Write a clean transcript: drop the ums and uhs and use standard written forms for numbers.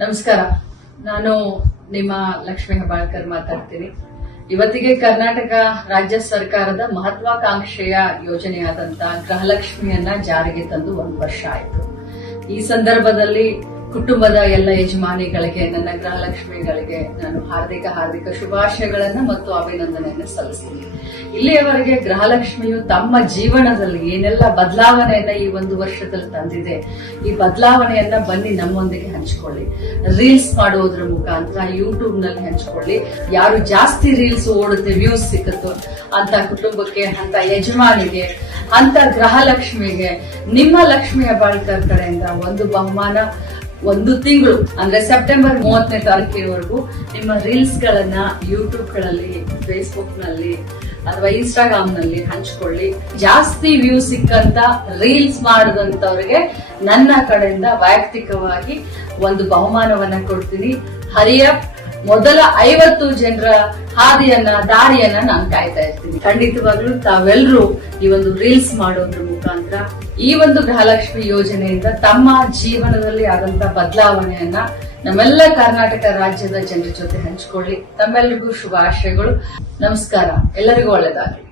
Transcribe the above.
ನಮಸ್ಕಾರ. ನಾನು ನಿಮ್ಮ ಲಕ್ಷ್ಮೀ ಹೆಬ್ಬಾಳ್ಕರ್ ಮಾತಾಡ್ತೀನಿ. ಇವತ್ತಿಗೆ ಕರ್ನಾಟಕ ರಾಜ್ಯ ಸರ್ಕಾರದ ಮಹತ್ವಾಕಾಂಕ್ಷೆಯ ಯೋಜನೆಯಾದಂತ ಗೃಹಲಕ್ಷ್ಮಿಯನ್ನ ಜಾರಿಗೆ ತಂದು 1 ವರ್ಷ ಆಯಿತು. ಈ ಸಂದರ್ಭದಲ್ಲಿ ಕುಟುಂಬದ ಎಲ್ಲ ಯಜಮಾನಿಗಳಿಗೆ, ನನ್ನ ಗೃಹಲಕ್ಷ್ಮಿಗಳಿಗೆ ನಾನು ಹಾರ್ದಿಕ ಶುಭಾಶಯಗಳನ್ನ ಮತ್ತು ಅಭಿನಂದನೆಯನ್ನು ಸಲ್ಲಿಸ್ತೀನಿ. ಇಲ್ಲಿಯವರೆಗೆ ಗೃಹಲಕ್ಷ್ಮಿಯು ತಮ್ಮ ಜೀವನದಲ್ಲಿ ಏನೆಲ್ಲ ಬದಲಾವಣೆಯನ್ನ ಈ 1 ವರ್ಷದಲ್ಲಿ ತಂದಿದೆ, ಈ ಬದಲಾವಣೆಯನ್ನ ಬನ್ನಿ ನಮ್ಮೊಂದಿಗೆ ಹಂಚಿಕೊಳ್ಳಿ. ರೀಲ್ಸ್ ಮಾಡೋದ್ರ ಮುಖಾಂತರ ಯೂಟ್ಯೂಬ್ ನಲ್ಲಿ ಹಂಚಿಕೊಳ್ಳಿ. ಯಾರು ಜಾಸ್ತಿ ರೀಲ್ಸ್ ಓಡುತ್ತೆ, ವ್ಯೂಸ್ ಸಿಕ್ಕುತ್ತೋ ಅಂತ ಕುಟುಂಬಕ್ಕೆ, ಅಂತ ಯಜಮಾನಿಗೆ, ಅಂತ ಗೃಹಲಕ್ಷ್ಮಿಗೆ ನಿಮ್ಮ ಲಕ್ಷ್ಮೀ ಹೆಬ್ಬಾಳ್ಕರ್ ಕಡೆಯಿಂದ ಒಂದು ಬಹುಮಾನ 1 ತಿಂಗಳು ಅಂದ್ರೆ ಸೆಪ್ಟೆಂಬರ್ 30ನೇ ತಾರೀಕಿನವರೆಗೂ ನಿಮ್ಮ ರೀಲ್ಸ್ ಗಳನ್ನ ಯೂಟ್ಯೂಬ್ ಗಳಲ್ಲಿ, ಫೇಸ್ಬುಕ್ ನಲ್ಲಿ ಅಥವಾ ಇನ್ಸ್ಟಾಗ್ರಾಮ್ ನಲ್ಲಿ ಹಂಚಿಕೊಳ್ಳಿ. ಜಾಸ್ತಿ ವ್ಯೂ ಸಿಕ್ಕಂತ ರೀಲ್ಸ್ ಮಾಡಿದಂತವ್ರಿಗೆ ನನ್ನ ಕಡೆಯಿಂದ ವೈಯಕ್ತಿಕವಾಗಿ ಒಂದು ಬಹುಮಾನವನ್ನ ಕೊಡ್ತೀನಿ. ಹರಿಯಪ್ ಮೊದಲ 50 ಜನರ ದಾರಿಯನ್ನ ನಾನು ಕಾಯ್ತಾ ಇರ್ತೀನಿ. ಖಂಡಿತವಾಗ್ಲೂ ತಾವೆಲ್ಲರೂ ಈ ಒಂದು ರೀಲ್ಸ್ ಮಾಡೋದ್ರ ಮುಖಾಂತರ ಈ ಒಂದು ಗೃಹಲಕ್ಷ್ಮಿ ಯೋಜನೆಯಿಂದ ತಮ್ಮ ಜೀವನದಲ್ಲಿ ಆದಂತ ಬದಲಾವಣೆಯನ್ನ ನಮ್ಮೆಲ್ಲ ಕರ್ನಾಟಕ ರಾಜ್ಯದ ಜನರ ಜೊತೆ ಹಂಚಿಕೊಳ್ಳಿ. ತಮ್ಮೆಲ್ಲರಿಗೂ ಶುಭಾಶಯಗಳು. ನಮಸ್ಕಾರ. ಎಲ್ಲರಿಗೂ ಒಳ್ಳೆಯದಾಗಲಿ.